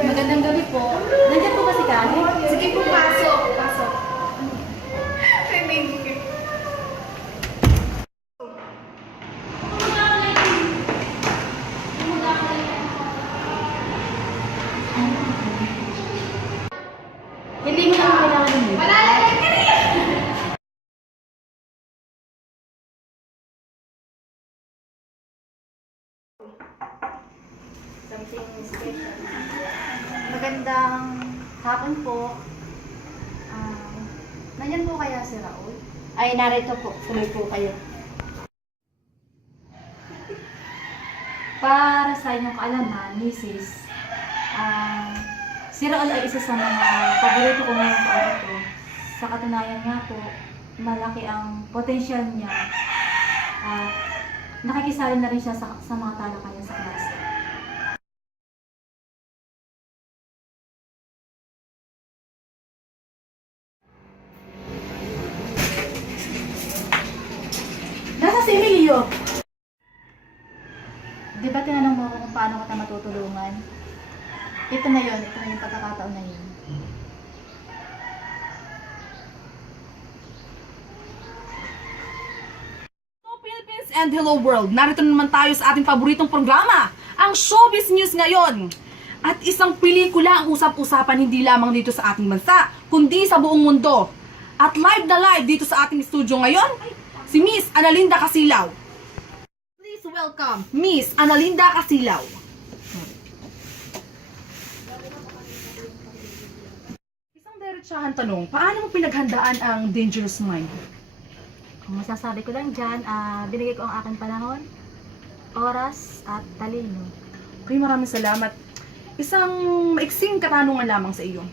Magandang gabi po. Nandiyan po ba si Karen? Sige po, pasok. Pasok. Thank you. Hindi mo naman kailangan ng Wala na lang ka rin! Something special. Magandang hapon po. Nandiyan po kaya si Raul? Ay, narito po. Tuloy po kayo. Para sa inyong kaalaman, Mrs. Si Raul ay isa sa mga paborito ko ngayong taon ito. Sa katunayan nga po, malaki ang potensyal niya. Nakikisali na rin siya sa mga talakayan sa klase. Nasa si Emilio! Di ba tinanong mo ako kung paano kita matutulungan? Ito na yung pagkakataon na yun. Hello Philippines and hello world! Narito naman tayo sa ating paboritong programa, ang Showbiz News ngayon. At isang pelikula ang usap-usapan hindi lamang dito sa ating bansa, kundi sa buong mundo. At live na live dito sa ating studio ngayon, si Miss Analinda Casilaw. Please welcome Miss Analinda Casilaw. Isang diretsahan tanong, paano mo pinaghandaan ang Dangerous Mind? Kung masasabi ko lang dyan, binigay ko ang aking panahon, oras, at talino. Okay, maraming salamat. Isang maiksing katanungan lamang sa iyo.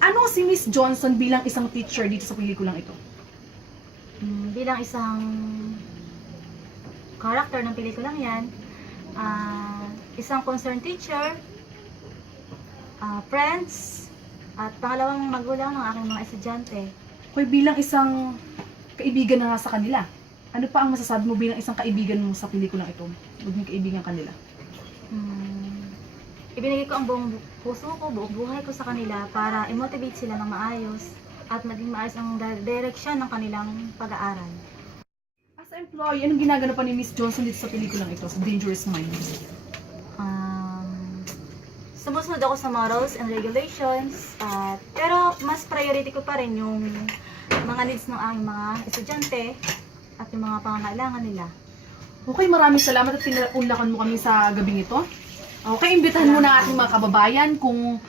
Ano si Miss Johnson bilang isang teacher dito sa pelikulang ito? Bilang isang character ng pelikulang yan, isang concerned teacher, friends, at pangalawang magulang ng aking mga estudyante. Okay, bilang isang kaibigan na nga sa kanila. Ano pa ang masasabi mo bilang isang kaibigan mo sa pelikulang ito? Maging kaibigan kanila. Ibinigay ko ang buong puso ko, buong buhay ko sa kanila para i-motivate sila ng maayos at maging maayos ang direksyon ng kanilang pag-aaral. As a employee, anong ginagano pa ni Miss Johnson dito sa pelikulang ito, sa Dangerous Mind? Sumusunod ako sa morals and regulations, pero mas priority ko pa rin yung mga needs ng aking mga estudyante at yung mga pangangailangan nila. Okay, maraming salamat at tinulakan mo kami sa gabing ito. Okay, imbitahan mo na ating mga kababayan kung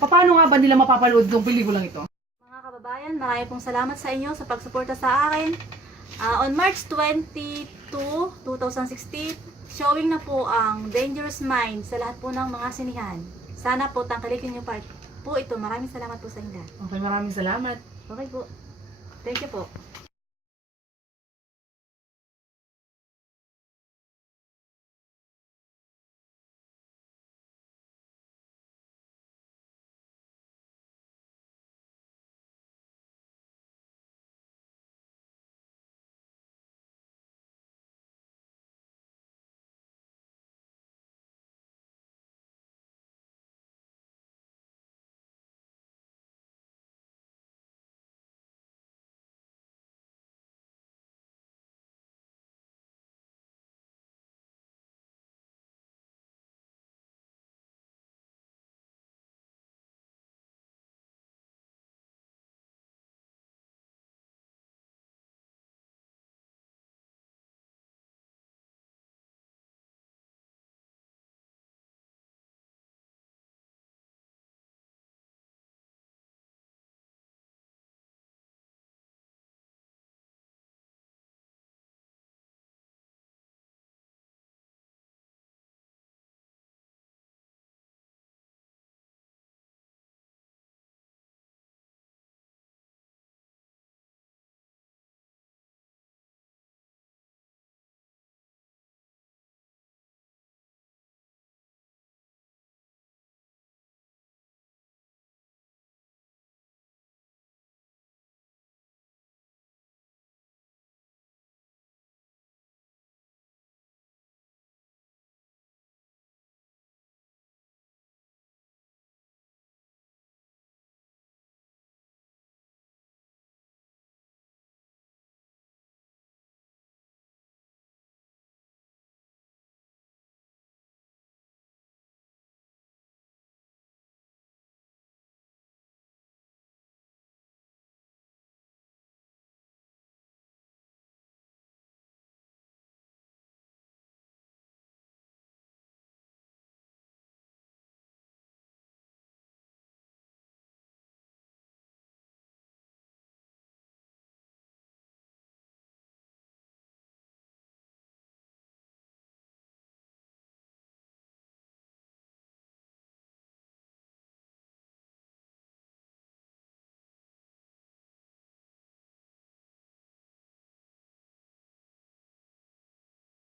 paano nga ba nila mapapanood ng pelikulang ito. Mga kababayan, marami pong salamat sa inyo sa pagsuporta sa akin. On March 22, 2016, showing na po ang Dangerous Mind sa lahat po ng mga sinihan. Sana po tangkilikin niyo po ito. Maraming salamat po sa inyo. Okay, maraming salamat. Okay po. Thank you po.